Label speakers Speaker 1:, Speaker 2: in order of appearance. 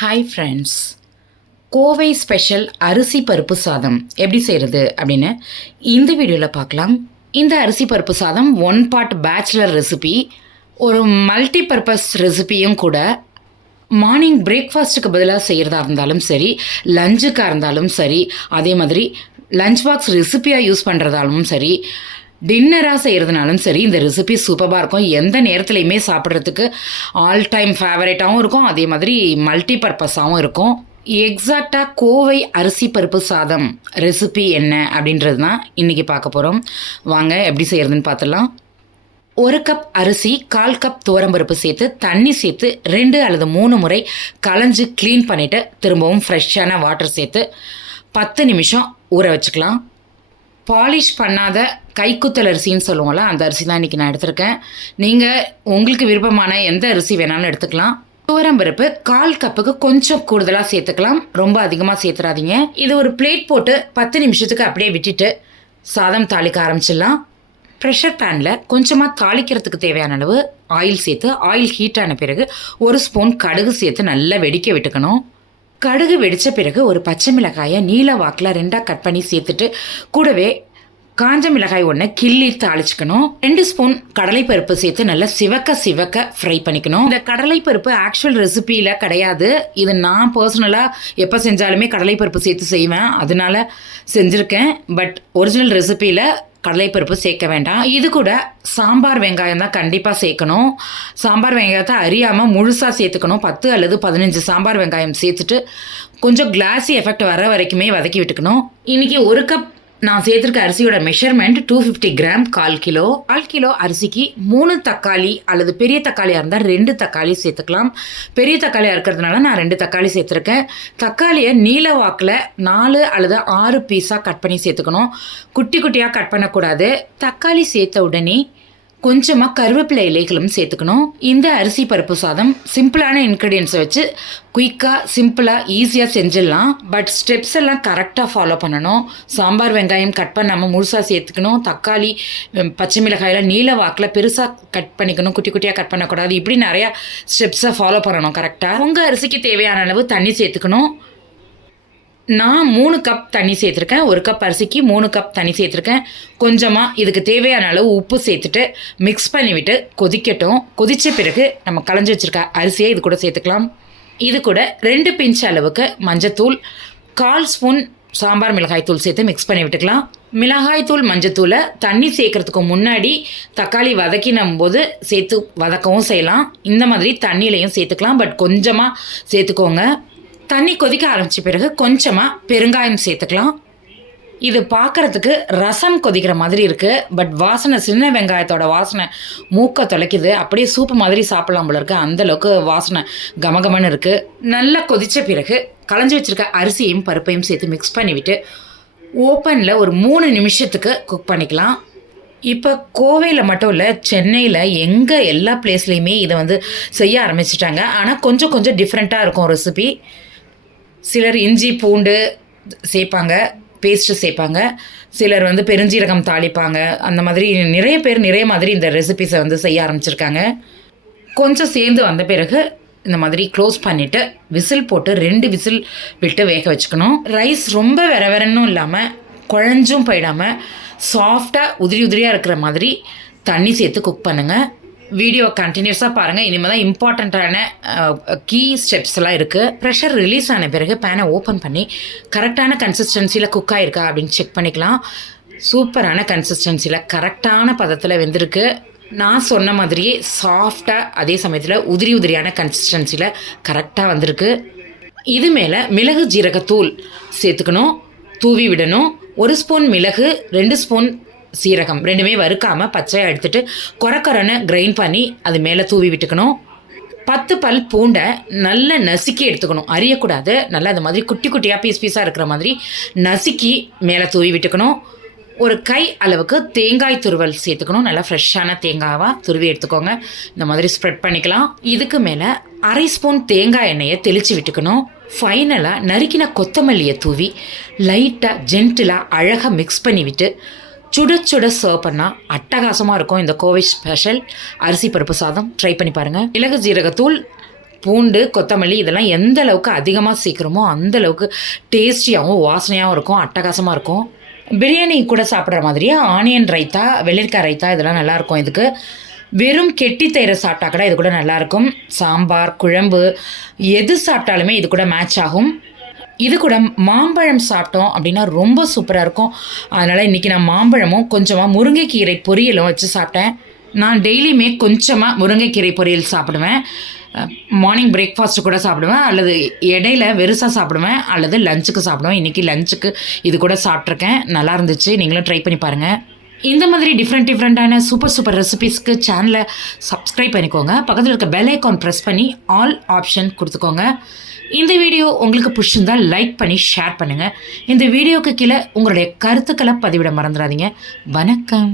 Speaker 1: Hi friends Kovai special அரிசி பருப்பு சாதம். எப்படி செய்கிறது அப்படின்னு இந்த வீடியோவில் பார்க்கலாம். இந்த அரிசி பருப்பு சாதம் ஒன் பார்ட் பேச்சுலர் ரெசிபி ஒரு மல்டி பர்பஸ் ரெசிபியும் கூட மார்னிங் பிரேக்ஃபாஸ்ட்டுக்கு பதிலாக செய்கிறதா இருந்தாலும் சரி லஞ்சுக்காக இருந்தாலும் சரி அதே மாதிரி லஞ்ச் பாக்ஸ் ரெசிபியாக யூஸ் பண்ணுறதாலும் சரி டின்னராக செய்கிறதுனாலும் சரி இந்த ரெசிபி சூப்பராக இருக்கும். எந்த நேரத்துலையுமே சாப்பிட்றதுக்கு ஆல் டைம் ஃபேவரேட்டாகவும் இருக்கும். அதே மாதிரி மல்டி பர்பஸாகவும் இருக்கும் எக்ஸாக்டாக கோவை அரிசி பருப்பு சாதம் ரெசிபி என்ன அப்படின்றது தான் இன்றைக்கி பார்க்க போகிறோம் வாங்க எப்படி செய்கிறதுன்னு பார்த்துடலாம். ஒரு கப் அரிசி கால் கப் துவரம்பருப்பு சேர்த்து தண்ணி சேர்த்து ரெண்டு அல்லது மூணு முறை களைஞ்சு க்ளீன் பண்ணிவிட்டு திரும்பவும் ஃப்ரெஷ்ஷான வாட்டர் சேர்த்து பத்து நிமிஷம் ஊற வச்சுக்கலாம். பாலிஷ் பண்ணாத கைக்குத்தல் அரிசின்னு சொல்லுவோம்ல அந்த அரிசி தான் இன்றைக்கி நான் எடுத்திருக்கேன். நீங்கள் உங்களுக்கு விருப்பமான எந்த அரிசி வேணாலும் எடுத்துக்கலாம். துவரம்பருப்பு கால் கப்புக்கு கொஞ்சம் கூடுதலாக சேர்த்துக்கலாம். ரொம்ப அதிகமாக சேர்த்துறாதீங்க. இது ஒரு பிளேட் போட்டு பத்து நிமிஷத்துக்கு அப்படியே விட்டுட்டு சாதம் தாளிக்க ஆரம்பிச்சிடலாம். ப்ரெஷர் பேனில் கொஞ்சமாக தாளிக்கிறதுக்கு தேவையான அளவு ஆயில் சேர்த்து ஆயில் ஹீட் ஆன பிறகு ஒரு ஸ்பூன் கடுகு சேர்த்து நல்லா வெடிக்க விட்டுக்கணும். கடுகு வெடித்த பிறகு ஒரு பச்சை மிளகாயை நீல வாக்கில் ரெண்டாக கட் பண்ணி சேர்த்துட்டு கூடவே காஞ்ச மிளகாய் ஒன்று கிள்ளி தாளிச்சுக்கணும். ரெண்டு ஸ்பூன் கடலைப்பருப்பு சேர்த்து நல்லா சிவக்க சிவக்க ஃப்ரை பண்ணிக்கணும். இந்த கடலைப்பருப்பு ஆக்சுவல் ரெசிபியில் கிடையாது. இது நான் பர்சனலாக எப்போ செஞ்சாலுமே கடலைப்பருப்பு சேர்த்து செய்வேன். அதனால செஞ்சுருக்கேன். பட் ஒரிஜினல் ரெசிபியில் கடலைப்பருப்பு சேர்க்க வேண்டாம். இது கூட சாம்பார் வெங்காயம் தான் கண்டிப்பாக சேர்க்கணும். சாம்பார் வெங்காயத்தை அறியாமல் முழுசாக சேர்த்துக்கணும். பத்து அல்லது பதினஞ்சு சாம்பார் வெங்காயம் சேர்த்துட்டு கொஞ்சம் கிளாஸி எஃபெக்ட் வர வரைக்குமே வதக்கி விட்டுக்கணும். இன்றைக்கி ஒரு கப் நான் சேர்த்துருக்க அரிசியோட மெஷர்மெண்ட் டூ ஃபிஃப்டி கிராம் கால் கிலோ. கால் கிலோ அரிசிக்கு மூணு தக்காளி அல்லது பெரிய தக்காளியாக இருந்தால் ரெண்டு தக்காளி சேர்த்துக்கலாம். பெரிய தக்காளியாக இருக்கிறதுனால நான் ரெண்டு தக்காளி சேர்த்துருக்கேன். தக்காளியை நீல வாக்கில் நாலு அல்லது ஆறு பீஸாக கட் பண்ணி சேர்த்துக்கணும். குட்டி குட்டியாக கட் பண்ணக்கூடாது. தக்காளி சேர்த்த உடனே கொஞ்சமாக கருவேப்பிலை இலைகளும் சேர்த்துக்கணும். இந்த அரிசி பருப்பு சாதம் சிம்பிளான இன்க்ரீடியன்ஸை வச்சு குயிக்காக சிம்பிளாக ஈஸியாக செஞ்சிடலாம். பட் ஸ்டெப்ஸ் எல்லாம் கரெக்டாக ஃபாலோ பண்ணணும். சாம்பார் வெங்காயம் கட் பண்ணாமல் முழுசாக சேர்த்துக்கணும். தக்காளி பச்சை மிளகாயெல்லாம் நீல வாக்கில் பெருசாக கட் பண்ணிக்கணும். குட்டி குட்டியாக கட் பண்ணக்கூடாது. இப்படி நிறையா ஸ்டெப்ஸை ஃபாலோ பண்ணணும் கரெக்டாக உங்கள் அரிசிக்கு தேவையான அளவு தண்ணி சேர்த்துக்கணும். நான் மூணு கப் தண்ணி சேர்த்துருக்கேன். ஒரு கப் அரிசிக்கு மூணு கப் தண்ணி சேர்த்துருக்கேன். கொஞ்சமாக இதுக்கு தேவையான அளவு உப்பு சேர்த்துட்டு மிக்ஸ் பண்ணிவிட்டு கொதிக்கட்டும். கொதித்த பிறகு நம்ம களைஞ்சி வச்சுருக்க அரிசியை இது கூட சேர்த்துக்கலாம். இது கூட ரெண்டு பிஞ்ச் அளவுக்கு மஞ்சத்தூள் கால் ஸ்பூன் சாம்பார் மிளகாய் தூள் சேர்த்து மிக்ஸ் பண்ணி விட்டுக்கலாம். மிளகாய் தூள் மஞ்சத்தூளை தண்ணி சேர்க்கறதுக்கு முன்னாடி தக்காளி வதக்கினும் போது சேர்த்து வதக்கவும் செய்யலாம். இந்த மாதிரி தண்ணியிலையும் சேர்த்துக்கலாம். பட் கொஞ்சமாக சேர்த்துக்கோங்க. தண்ணி கொதிக்க ஆரம்பித்த பிறகு கொஞ்சமாக பெருங்காயம் சேர்த்துக்கலாம். இது பார்க்குறதுக்கு ரசம் கொதிக்கிற மாதிரி இருக்குது பட் வாசனை சின்ன வெங்காயத்தோட வாசனை மூக்கை தொலைக்குது. அப்படியே சூப்பு மாதிரி சாப்பிடலாம் போல இருக்குது அந்த அளவுக்கு வாசனை கமகமன்னு இருக்குது நல்லா கொதித்த பிறகு களைஞ்சி வச்சிருக்க அரிசியையும் பருப்பையும் சேர்த்து மிக்ஸ் பண்ணிவிட்டு ஓப்பனில் ஒரு மூணு நிமிஷத்துக்கு குக் பண்ணிக்கலாம். இப்போ கோவையில் மட்டும் இல்லை சென்னையில் எங்கே எல்லா பிளேஸ்லேயுமே இதை வந்து செய்ய ஆரம்பிச்சிட்டாங்க. ஆனால் கொஞ்சம் கொஞ்சம் டிஃப்ரெண்ட்டாக இருக்கும் ரெசிபி சிலர் இஞ்சி பூண்டு சேர்ப்பாங்க பேஸ்ட்டு சேர்ப்பாங்க சிலர் வந்து பெருஞ்சீரகம் தாளிப்பாங்க. அந்த மாதிரி நிறைய பேர் நிறைய மாதிரி இந்த ரெசிபிஸை வந்து செய்ய ஆரம்பிச்சிருக்காங்க. கொஞ்சம் சேர்ந்து வந்த பிறகு இந்த மாதிரி க்ளோஸ் பண்ணிவிட்டு விசில் போட்டு ரெண்டு விசில் விட்டு வேக வச்சுக்கணும். ரைஸ் ரொம்ப வெற வெறன்னும் இல்லாமல் குழஞ்சும் போயிடாமல் சாஃப்டாக உதிரி உதிரியாக இருக்கிற மாதிரி தண்ணி சேர்த்து குக் பண்ணுங்கள் வீடியோ கண்டினியூஸாக பாருங்கள் இனிமேல் தான் இம்பார்ட்டண்ட்டான கீ ஸ்டெப்ஸ்லாம் இருக்குது ப்ரெஷர் ரிலீஸ் ஆன பிறகு பேனை ஓப்பன் பண்ணி கரெக்டான கன்சிஸ்டன்சியில் குக் ஆயிருக்கா அப்படின்னு செக் பண்ணிக்கலாம். சூப்பரான கன்சிஸ்டன்சியில் கரெக்டான பதத்தில் வெந்திருக்கு. நான் சொன்ன மாதிரியே சாஃப்டாக அதே சமயத்தில் உதிரி உதிரியான கன்சிஸ்டன்சியில் கரெக்டாக வந்திருக்கு. இது மேலே மிளகு ஜீரகத்தூள் சேர்த்துக்கணும். தூவி விடணும். ஒரு ஸ்பூன் மிளகு ரெண்டு ஸ்பூன் சீரகம் ரெண்டுமே வறுக்காமல் பச்சையாக எடுத்துட்டு கொரக்கொரன்னு கிரைண்ட் பண்ணி அது மேலே தூவி விட்டுக்கணும். பத்து பல் பூண்டை நல்லா நசுக்கி எடுத்துக்கணும். அரியக்கூடாது. நல்லா அந்த மாதிரி குட்டி குட்டியாக பீஸ் பீஸாக இருக்கிற மாதிரி நசுக்கி மேலே தூவி விட்டுக்கணும். ஒரு கை அளவுக்கு தேங்காய் துருவல் சேர்த்துக்கணும். நல்லா ஃப்ரெஷ்ஷான தேங்காவாக துருவி எடுத்துக்கோங்க. இந்த மாதிரி ஸ்ப்ரெட் பண்ணிக்கலாம். இதுக்கு மேலே அரை ஸ்பூன் தேங்காய் எண்ணெயை தெளித்து விட்டுக்கணும். ஃபைனலாக நறுக்கின கொத்தமல்லியை தூவி லைட்டாக ஜென்டிலாக அழகாக மிக்ஸ் பண்ணி விட்டு சுட சுட சர்வ் பண்ணால் அட்டகாசமாக இருக்கும் இந்த கோவை ஸ்பெஷல் அரிசி பருப்பு சாதம். ட்ரை பண்ணி பாருங்கள் மிளகு ஜீரகத்தூள் பூண்டு கொத்தமல்லி இதெல்லாம் எந்த அளவுக்கு அதிகமாக சேர்க்குறோமோ அந்த அளவுக்கு டேஸ்டியாகவும் வாசனையாகவும் இருக்கும் அட்டகாசமாக இருக்கும். பிரியாணி கூட சாப்பிட்ற மாதிரியே? ஆனியன் ரைத்தா வெள்ளரிக்காய் ரைத்தா இதெல்லாம் நல்லாயிருக்கும் இதுக்கு. வெறும் கெட்டி தயிரை சாப்பிட்டா கூட இது கூட நல்லாயிருக்கும் சாம்பார் குழம்பு எது சாப்பிட்டாலுமே இது கூட மேட்ச் ஆகும். இது கூட மாம்பழம் சாப்பிட்டோம் அப்படின்னா ரொம்ப சூப்பராக இருக்கும். அதனால் இன்றைக்கி நான் மாம்பழமும் கொஞ்சமாக முருங்கைக்கீரை பொரியலும் வச்சு சாப்பிட்டேன். நான் டெய்லியுமே கொஞ்சமாக முருங்கைக்கீரை பொரியல் சாப்பிடுவேன். மார்னிங் பிரேக்ஃபாஸ்ட்டு கூட சாப்பிடுவேன். அல்லது இடையில வெறுசாக சாப்பிடுவேன். அல்லது லஞ்சுக்கு சாப்பிடுவேன். இன்றைக்கி லஞ்சுக்கு இது கூட சாப்பிட்ருக்கேன் நல்லா இருந்துச்சு. நீங்களும் ட்ரை பண்ணி பாருங்கள் இந்த மாதிரி டிஃப்ரெண்ட் டிஃப்ரெண்ட்டான சூப்பர் சூப்பர் ரெசிபீஸ்க்கு சேனலை சப்ஸ்கிரைப் பண்ணிக்கோங்க. பக்கத்தில் இருக்க பெல் ஐக்கான் ப்ரெஸ் பண்ணி ஆல் ஆப்ஷன் கொடுத்துக்கோங்க. இந்த வீடியோ உங்களுக்கு பிடிச்சிருந்தா லைக் பண்ணி ஷேர் பண்ணுங்கள் இந்த வீடியோவுக்கு கீழே உங்களுடைய கருத்துக்களை பதிவிட மறந்துடாதீங்க. வணக்கம்.